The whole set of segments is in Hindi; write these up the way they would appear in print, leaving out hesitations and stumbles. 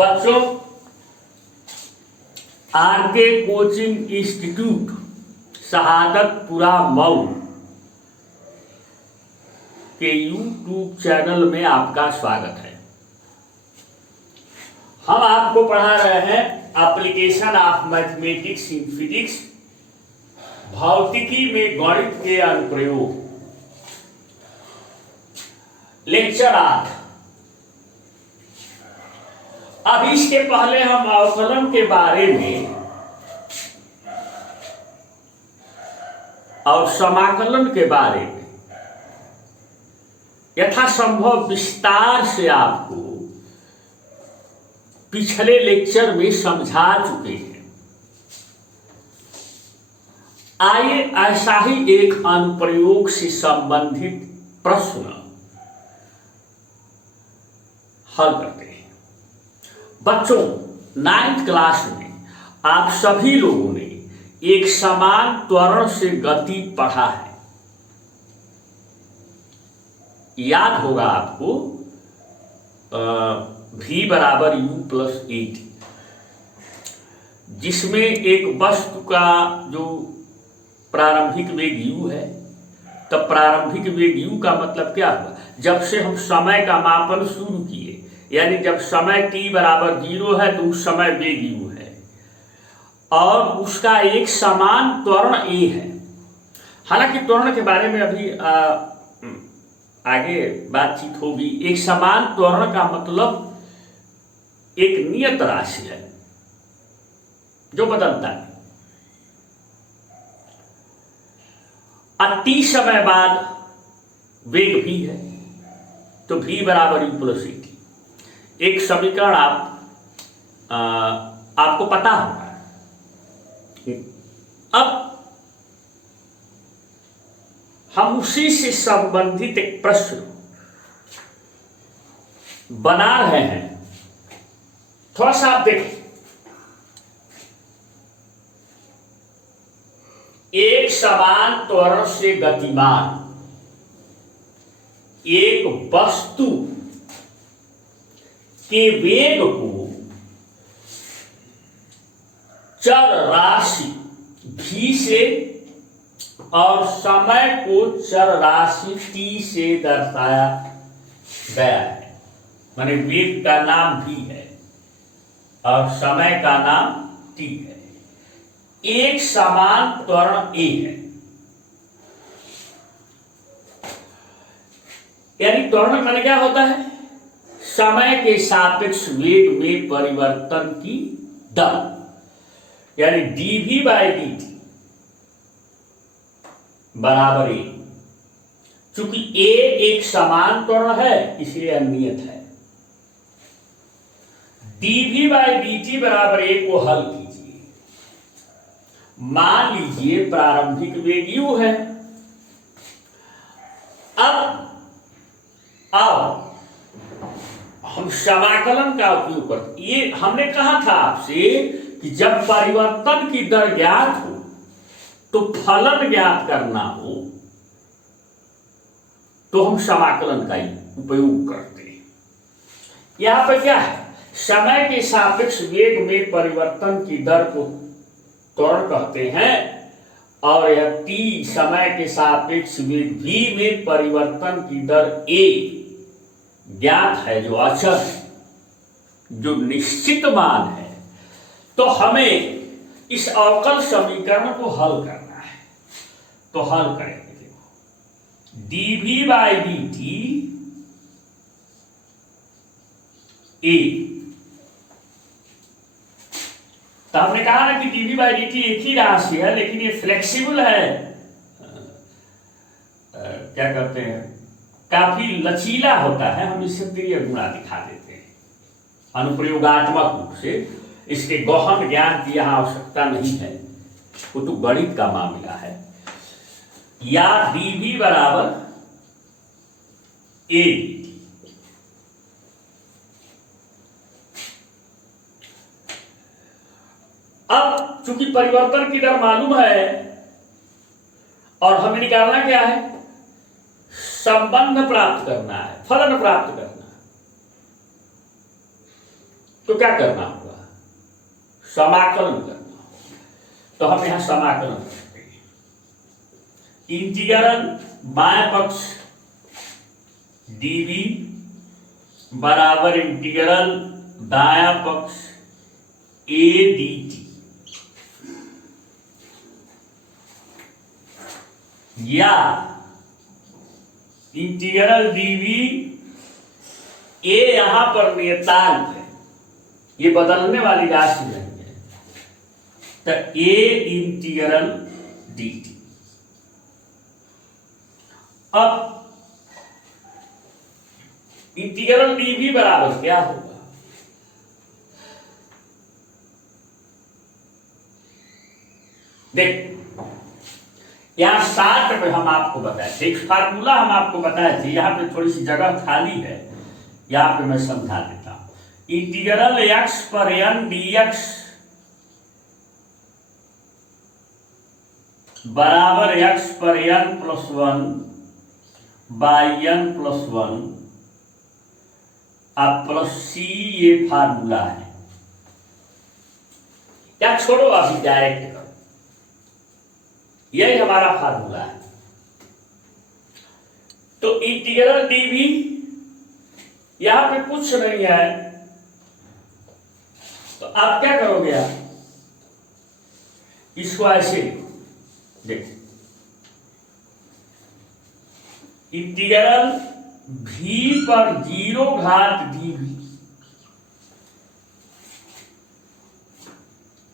बच्चों, आरके कोचिंग इंस्टीट्यूट शहादतपुरा मऊ के यूट्यूब चैनल में आपका स्वागत है। हम आपको पढ़ा रहे हैं application of mathematics in physics, भौतिकी में गणित के अनुप्रयोग, लेक्चर 8। अब इसके पहले हम अवकलन के बारे में और समाकलन के बारे में यथासंभव विस्तार से आपको पिछले लेक्चर में समझा चुके हैं। आइए ऐसा ही एक अनुप्रयोग से संबंधित प्रश्न हल करते हैं। बच्चों, 9th क्लास में आप सभी लोगों ने एक समान त्वरण से गति पढ़ा है। याद होगा आपको v बराबर u प्लस at, जिसमें एक वस्तु का जो प्रारंभिक वेग u है, तब प्रारंभिक वेग u का मतलब क्या हुआ? जब से हम समय का मापन शुरू किए, यानी जब समय t बराबर 0 है तो उस समय वेग u है और उसका एक समान त्वरण a है। हालांकि त्वरण के बारे में अभी आगे बातचीत होगी। एक समान त्वरण का मतलब एक नियत राशि है जो बदलता है। t समय बाद वेग v है तो v बराबर u प्लस at। एक समीकरण आपको पता होगा। अब हम उसी से संबंधित एक प्रश्न बना रहे हैं। थोड़ा सा आप देखें, एक समान त्वरण से गतिमान एक वस्तु के वेग को चर राशि v से और समय को चर राशि t से दर्शाया गया है। माने वेग का नाम v है और समय का नाम t है। एक समान त्वरण a है, यानी त्वरण माने क्या होता है? समय के सापेक्ष वेग में परिवर्तन की दर, यानी dv बाई dt बराबर a। चूंकि a एक समान त्वरण है इसलिए अनियत है। dv बाई dt बराबर a को हल कीजिए। मान लीजिए प्रारंभिक वेग u है। अब हम समाकलन का उपयोग करते। ये हमने कहा था आपसे कि जब परिवर्तन की दर ज्ञात हो तो फलन ज्ञात करना हो तो हम समाकलन का ही उपयोग करते हैं। यहां पर क्या है? समय के सापेक्ष वेग में परिवर्तन की दर को त्वरण कहते हैं और यह t समय के सापेक्ष वेग v में परिवर्तन की दर a ज्ञात है, जो अचर है, जो निश्चित मान है। तो हमें इस अवकल समीकरण को हल करना है। तो हल करेंगे। देखो, dv बाई dt a, तो हमने कहा ना कि dv बाई dt एक ही राशि है, लेकिन ये फ्लेक्सिबल है। क्या करते हैं, काफी लचीला होता है। हम इससे त्रिय गुणा दिखा देते हैं अनुप्रयोगात्मक रूप से। इसके गहन ज्ञान की यहां आवश्यकता नहीं है, वो तो गणित का मामला है। या dv बराबर a, अब चूंकि परिवर्तन की दर मालूम है और हमें निकालना क्या है? संबंध प्राप्त करना है, फलन प्राप्त करना है। तो क्या करना होगा, समाकलन करना होगा। तो हम यहां समाकलन करते हैं, इंटीग्रल बाएं पक्ष dv बराबर इंटीग्रल दायां पक्ष a dt, या इंटीग्रल dv a यहां पर नियतांक है, ये बदलने वाली राशि नहीं है, तो a इंटीग्रल dt। अब इंटीग्रल dv बराबर क्या होगा, देख यहां 60 में हम आपको बताए थे, एक फार्मूला हम आपको बताए थे, यहां पे थोड़ी सी जगह खाली है, यहां पे मैं समझा देता हूं। इंटीग्रल x पर n dx बराबर x पर n plus 1 by n plus 1 अब प्लस c, ये फार्मूला है। या छोड़ो अभी डायरेक्ट करो, यही हमारा फार्मूला है। तो इंटीग्रल dv यहां पे कुछ नहीं है, तो आप क्या करोगे, आप इसको ऐसे देखो, इंटीग्रल v पर 0 घात dv,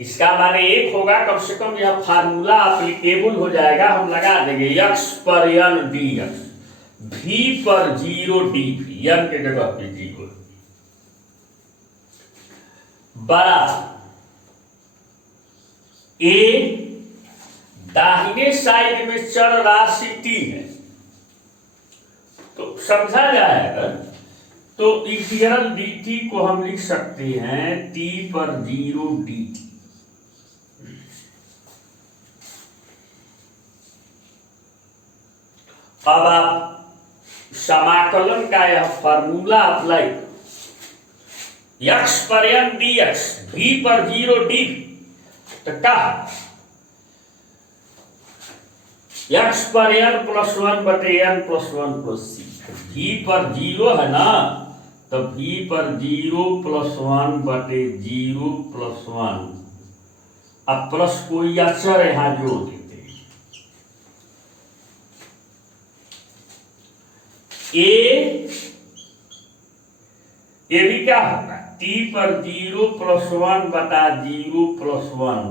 इसका माने एक होगा, कम से कम यह फार्मूला एप्लीकेबल हो जाएगा, हम लगा देंगे x पर n dx, v पर 0 dv, n के जगह पे 0 बराबर a, दाहिने साइड में चर राशि t है, तो समझा जाएगा, तो इंटीग्रल dt को हम लिख सकते हैं t पर 0 dt। अब आप समाकलन का यह फार्मूला अप्लाई, x पर n dx, v पर 0 dv, तो क्या x पर n प्लस 1 बटे n plus 1 plus c, v पर 0 है ना, तो v पर 0 प्लस 1 बटे 0 प्लस 1, अब प्लस कोई अक्षर यहां जोड़ देते हैं, ये भी क्या होगा, t पर 0 प्लस 1 बटा 0 प्लस 1,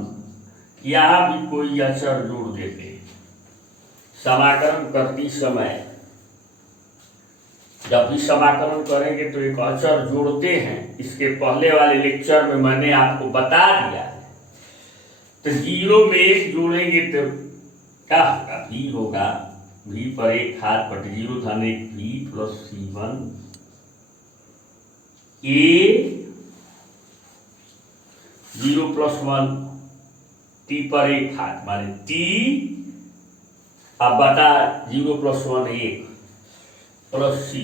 यहां भी कोई अक्षर जोड़ देते हैं। समाकलन करती समय जब भी समाकलन करेंगे तो एक अक्षर जोड़ते हैं, इसके पहले वाले लेक्चर में मैंने आपको बता दिया है। तो 0 में 1 जोड़ेंगे तो क्या होगा, v होगा, v पर 1 घात बटे 0 धन 1 v plus c1 a 0 plus 1 t पर 1 घात माने t, अब बटा 0 प्लस 1 1 प्लस c।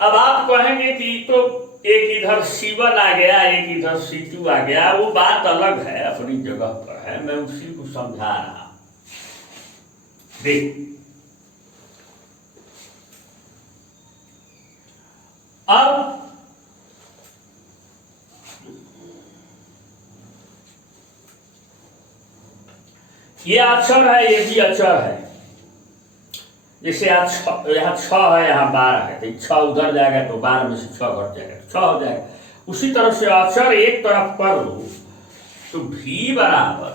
अब आप कहेंगे कि तो एक इधर c1 आ गया, एक इधर c2 आ गया, वो बात अलग है, अपनी जगह पर है, मैं उसी को समझा रहा। देख अब ये अक्षर है, ये भी अक्षर है, जैसे यहाँ 6 है, यहाँ 12 है, तो 6 उधर जाएगा तो 12 में से 6 घट जाएगा, 6 हो जाएगा। उसी तरह से अक्षर एक तरफ कर लो तो v बराबर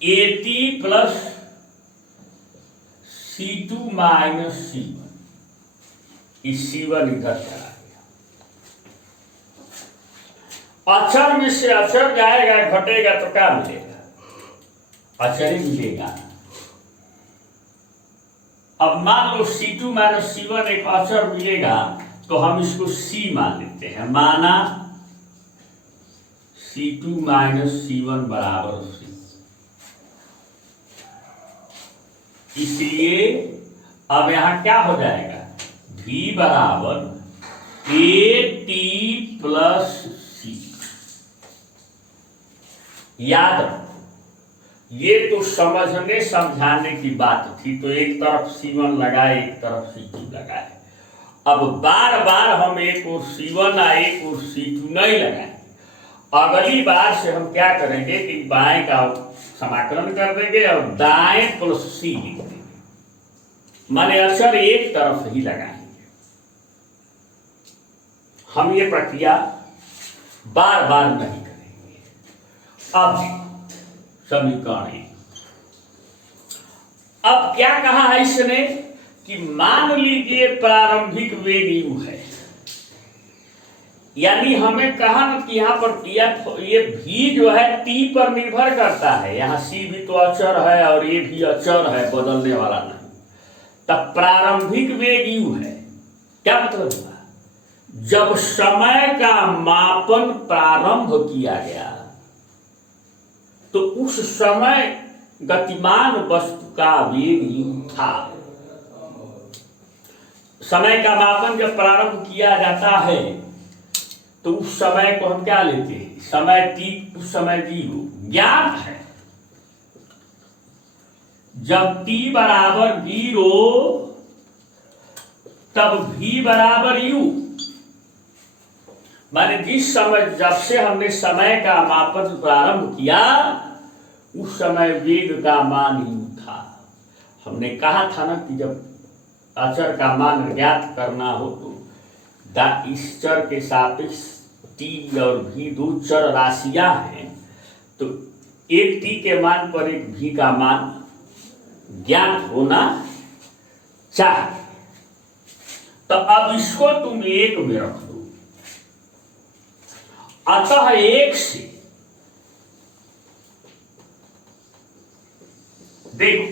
AT plus C2 minus C1, इस C1 इधर चला गया, अक्षर में से अक्षर जाएगा, घटेगा तो क्या मिलेगा, अक्षर ही मिलेगा। अब मान लो C2 माइनस C1 एक अक्षर मिलेगा, तो हम इसको C मान लेते हैं, माना C2 माइनस C1 बराबर C, इसलिए अब यहां क्या हो जाएगा, v बराबर ए टी प्लस सी। याद रखो ये तो समझने समझाने की बात थी, तो एक तरफ C1 लगाए एक तरफ C2 लगाए। अब बार बार हम एक और C1 एक और C2 नहीं लगाए। अगली बार से हम क्या करेंगे कि बाएं का समाकलन कर देंगे और दाएं प्लस सी लिख देंगे, माने अक्षर एक तरफ ही लगाएंगे। हम ये प्रक्रिया बार बार नहीं करेंगे। अब समीकरण, अब क्या कहा है इसने कि मान लीजिए प्रारंभिक वेग u है, यानी हमें कहा ना कि यहाँ पर ये भी जो है t पर निर्भर करता है। यहाँ c भी तो अचर है और ये भी अचर है, बदलने वाला नहीं। तब प्रारंभिक वेग u है, क्या मतलब हुआ, जब समय का मापन प्रारंभ किया गया तो उस समय गतिमान वस्तु का वेग u था। समय का मापन जब प्रारंभ किया जाता है तो उस समय को हम क्या लेते हैं, समय t, उस समय 0 ज्ञात है। जब t बराबर 0 तब v बराबर u, माने जिस समय जब से हमने समय का मापन प्रारंभ किया उस समय वेग का मान u था। हमने कहा था ना कि जब अचर का मान ज्ञात करना हो तो इस चर के सापेक्ष t और v दो चर राशियां हैं, तो एक t के मान पर एक v का मान ज्ञात होना चाहिए। तो अब इसको तुम एक में रख दो। अतः एक से देखो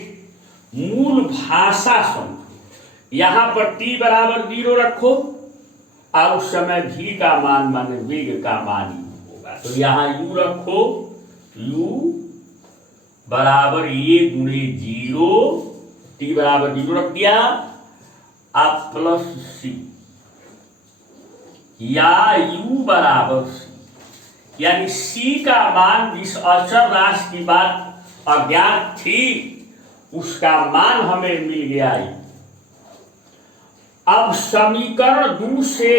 मूल भाषा समझो, यहां पर t बराबर 0 रखो और उस समय v का मान माने वेग का मान u होगा। तो यहां u रखो, u बराबर a गुणे 0, t बराबर 0 रख दिया, अब प्लस c या u बराबर c, यानी c का मान जिस अचर राशि की बात अज्ञात थी उसका मान हमें मिल गया। अब समीकरण 2 से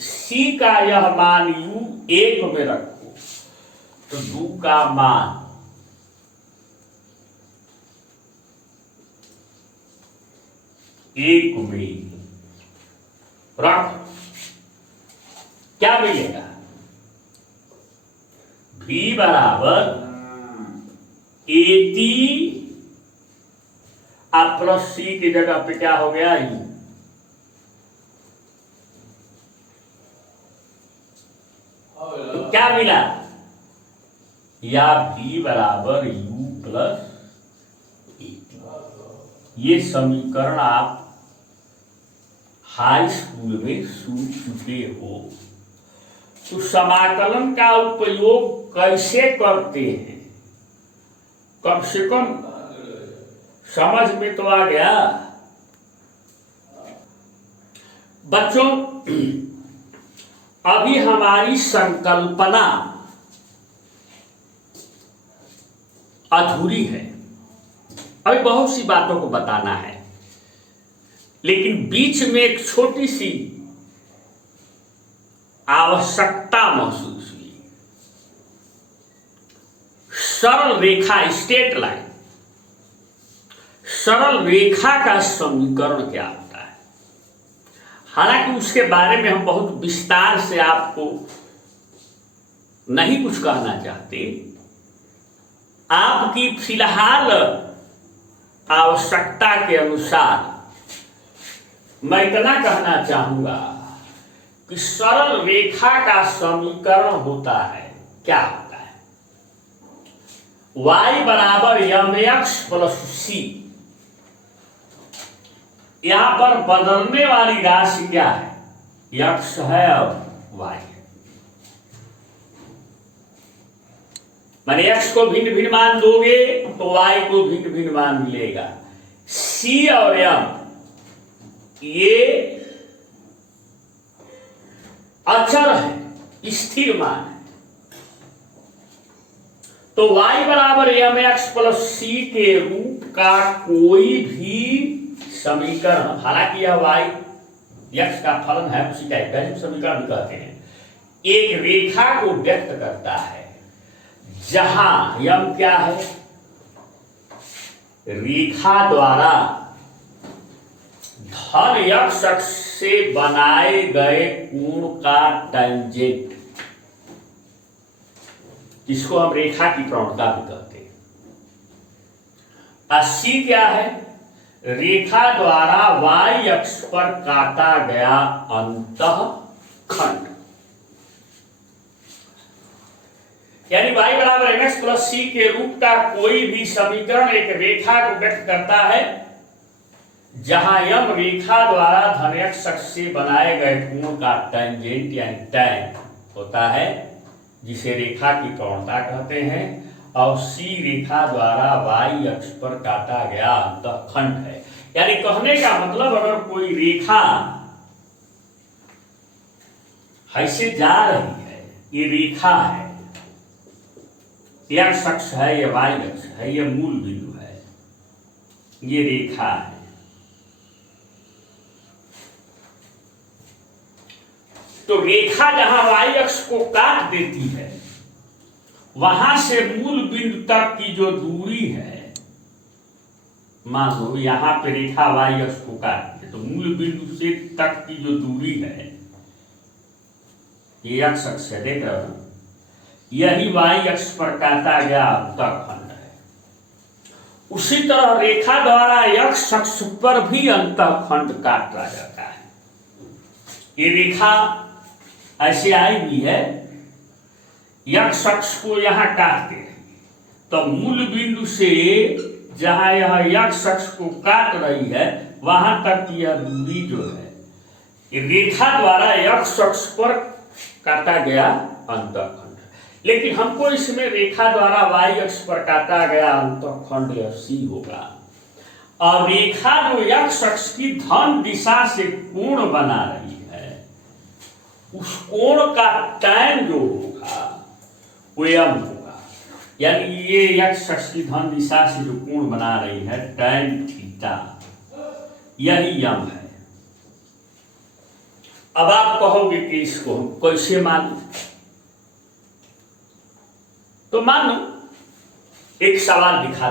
c का यह मान u एक में रखो, तो 2 का मान एक में रखो, क्या मिलेगा, v बराबर एटी अब प्लस सी की जगह पे क्या हो गया u, तो क्या मिला, या v बराबर u प्लस एटी। ये समीकरण आप हाई स्कूल में सुन चुके हो। तो समाकलन का उपयोग कैसे करते हैं कम से कम समझ में तो आ गया। बच्चों अभी हमारी संकल्पना अधूरी है, अभी बहुत सी बातों को बताना है, लेकिन बीच में एक छोटी सी आवश्यकता महसूस हुई। सरल रेखा, स्ट्रेट लाइन, सरल रेखा का समीकरण क्या होता है। हालांकि उसके बारे में हम बहुत विस्तार से आपको नहीं कुछ कहना चाहते, आपकी फिलहाल आवश्यकता के अनुसार मैं इतना कहना चाहूंगा कि सरल रेखा का समीकरण होता है, क्या होता है, y बराबर mx प्लस c। यहां पर बदलने वाली राशि क्या है, x है और y है, माने x को भिन्न भिन्न मान दोगे तो y को भिन्न भिन्न मान मिलेगा। c और m ये अचर है, स्थिर मान है। तो y बराबर mx प्लस c के रूप का कोई भी समीकरण, हालांकि यह y x का फलन है, उसी टाइप का समीकरण कहते हैं, एक रेखा को व्यक्त करता है जहां यम क्या है, रेखा द्वारा धन x अक्ष से बनाए गए कोण का टेंजेंट, इसको हम रेखा की प्रवणता भी कहते हैं। C क्या है, रेखा द्वारा y अक्ष पर काटा गया अंतःखंड, यानी y बराबर mx प्लस c के रूप का कोई भी समीकरण एक रेखा को व्यक्त करता है जहां यम रेखा द्वारा धन x अक्ष से बनाए गए कोण का टेंजेंट यानी टैन होता है, जिसे रेखा की प्रवणता कहते हैं, और c रेखा द्वारा y अक्ष पर काटा गया अंतःखंड है। यानी कहने का मतलब, अगर कोई रेखा ऐसे जा रही है, ये रेखा है, x अक्ष है, ये y अक्ष है, ये मूल बिंदु है, ये रेखा है, तो रेखा जहां y अक्ष को काट देती है, वहां से मूल बिंदु तक की जो दूरी है, मान लो यहां पे रेखा y अक्ष को काटती है, तो मूल बिंदु से तक की जो दूरी है, ये x अक्ष है, देख रहे हो, यही y अक्ष पर काटा गया अंतःखंड है। उसी तरह रेखा द्वारा x अक्ष पर भी अंतःखंड काटा जाता है। ये रेखा ऐसे आई हुई है, x अक्ष को यहां काटते हैं, तो मूल बिंदु से जहां यह x अक्ष को काट रही है, वहां तक यह दूरी जो है, ये रेखा द्वारा x अक्ष पर काटा गया अंतःखंड। लेकिन हमको इसमें रेखा द्वारा y अक्ष पर काटा गया अंतःखंड यह c होगा, और रेखा जो x अक्ष की धन दिशा से कोण बना रही है, उस कोण का टैन जो होगा वो यम होगा। यानी ये x अक्ष की धन दिशा से जो कोण बना रही है, टैन थीटा, यही यम है। अब आप कहोगे कि इसको हम कैसे मानें, तो मानो एक सवाल दिखा